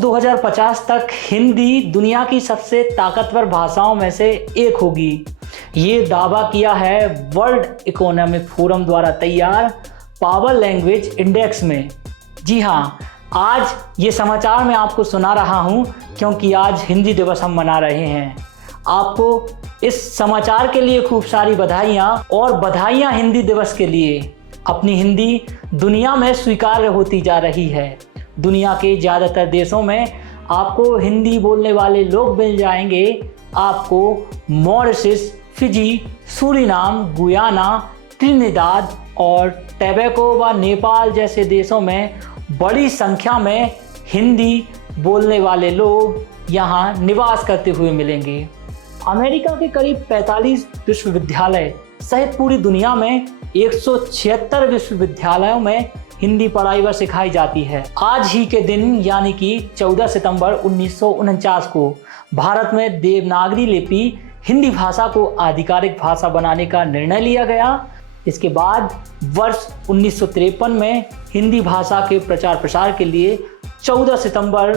2050 तक हिंदी दुनिया की सबसे ताकतवर भाषाओं में से एक होगी। ये दावा किया है वर्ल्ड इकोनॉमिक फोरम द्वारा तैयार पावर लैंग्वेज इंडेक्स में। जी हाँ, आज ये समाचार मैं आपको सुना रहा हूँ क्योंकि आज हिंदी दिवस हम मना रहे हैं। आपको इस समाचार के लिए खूब सारी बधाइयाँ और बधाइयाँ हिंदी दिवस के लिए। अपनी हिंदी दुनिया में स्वीकार्य होती जा रही है। दुनिया के ज़्यादातर देशों में आपको हिंदी बोलने वाले लोग मिल जाएंगे। आपको Mauritius, Fiji, Suriname, Guyana, Trinidad और टोबैगो व नेपाल जैसे देशों में बड़ी संख्या में हिंदी बोलने वाले लोग यहाँ निवास करते हुए मिलेंगे। अमेरिका के करीब 45 विश्वविद्यालय सहित पूरी दुनिया में 176 विश्वविद्यालयों में हिंदी पढ़ाई व सिखाई जाती है। आज ही के दिन यानी कि 14 सितंबर 1949 को भारत में देवनागरी लिपि हिंदी भाषा को आधिकारिक भाषा बनाने का निर्णय लिया गया। इसके बाद वर्ष 1953 में हिंदी भाषा के प्रचार प्रसार के लिए 14 सितंबर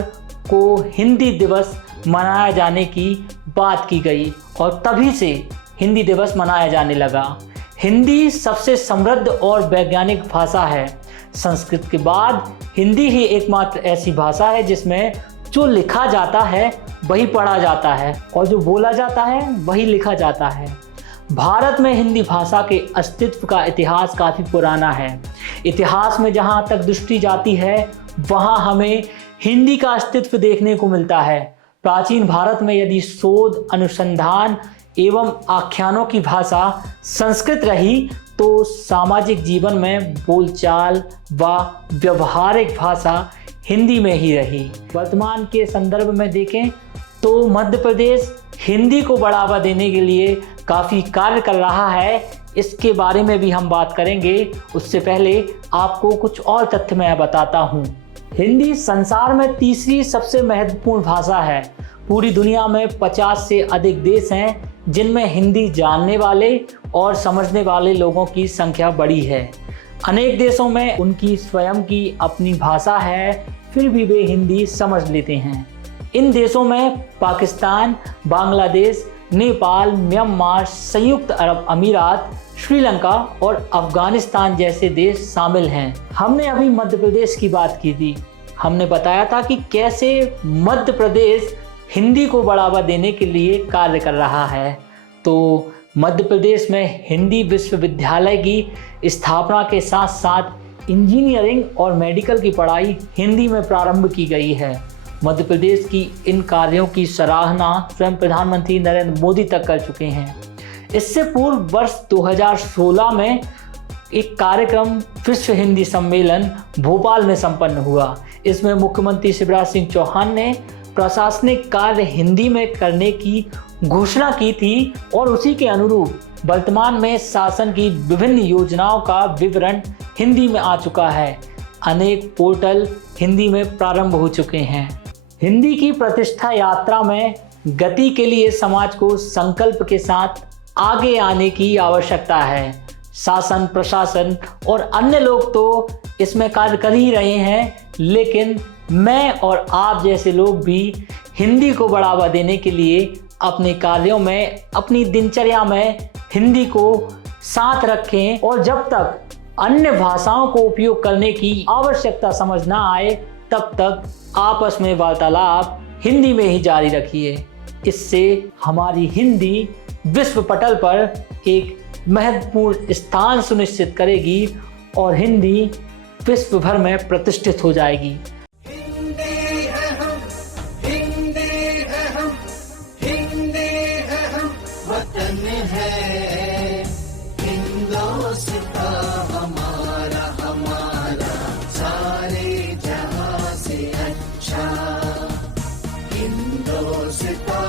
को हिंदी दिवस मनाया जाने की बात की गई और तभी से हिंदी दिवस मनाया जाने लगा। हिंदी सबसे समृद्ध और वैज्ञानिक भाषा है। संस्कृत के बाद हिंदी ही एकमात्र ऐसी भाषा है जिसमें जो लिखा जाता है वही पढ़ा जाता है और जो बोला जाता है वही लिखा जाता है। भारत में हिंदी भाषा के अस्तित्व का इतिहास काफ़ी पुराना है। इतिहास में जहाँ तक दृष्टि जाती है वहाँ हमें हिंदी का अस्तित्व देखने को मिलता है। प्राचीन भारत में यदि शोध, अनुसंधान एवं आख्यानों की भाषा संस्कृत रही तो सामाजिक जीवन में बोलचाल व व्यवहारिक भाषा हिंदी में ही रही। वर्तमान के संदर्भ में देखें तो मध्य प्रदेश हिंदी को बढ़ावा देने के लिए काफ़ी कार्य कर रहा है। इसके बारे में भी हम बात करेंगे। उससे पहले आपको कुछ और तथ्य मैं बताता हूँ। हिंदी संसार में तीसरी सबसे महत्वपूर्ण भाषा है। पूरी दुनिया में 50 से अधिक देश हैं जिनमें हिंदी जानने वाले और समझने वाले लोगों की संख्या बड़ी है। अनेक देशों में उनकी स्वयं की अपनी भाषा है, फिर भी वे हिंदी समझ लेते हैं। इन देशों में पाकिस्तान, बांग्लादेश, नेपाल, म्यांमार, संयुक्त अरब अमीरात, श्रीलंका और अफगानिस्तान जैसे देश शामिल हैं। हमने अभी मध्य प्रदेश की बात की थी। हमने बताया था कि कैसे मध्य प्रदेश हिंदी को बढ़ावा देने के लिए कार्य कर रहा है। तो मध्य प्रदेश में हिंदी विश्वविद्यालय की स्थापना के साथ साथ इंजीनियरिंग और मेडिकल की पढ़ाई हिंदी में प्रारंभ की गई है। मध्य प्रदेश की इन कार्यों की सराहना स्वयं प्रधानमंत्री नरेंद्र मोदी तक कर चुके हैं। इससे पूर्व वर्ष 2016 में एक कार्यक्रम विश्व हिंदी सम्मेलन भोपाल में संपन्न हुआ। इसमें मुख्यमंत्री शिवराज सिंह चौहान ने प्रशासनिक कार्य हिंदी में करने की घोषणा की थी और उसी के अनुरूप वर्तमान में शासन की विभिन्न योजनाओं का विवरण हिंदी में आ चुका है। अनेक पोर्टल हिंदी में प्रारंभ हो चुके हैं। हिंदी की प्रतिष्ठा यात्रा में गति के लिए समाज को संकल्प के साथ आगे आने की आवश्यकता है। शासन, प्रशासन और अन्य लोग तो इसमें कार्य कर ही रहे हैं, लेकिन मैं और आप जैसे लोग भी हिंदी को बढ़ावा देने के लिए अपने कार्यों में, अपनी दिनचर्या में हिंदी को साथ रखें और जब तक अन्य भाषाओं को उपयोग करने की आवश्यकता समझ ना आए तब तक आपस में वार्तालाप हिंदी में ही जारी रखिए। इससे हमारी हिंदी विश्व पटल पर एक महत्वपूर्ण स्थान सुनिश्चित करेगी और हिंदी विश्व भर में प्रतिष्ठित हो जाएगी। वतन है हिंदोस्तां हमारा हमारा सारे जहां से अच्छा हिंदोस्तां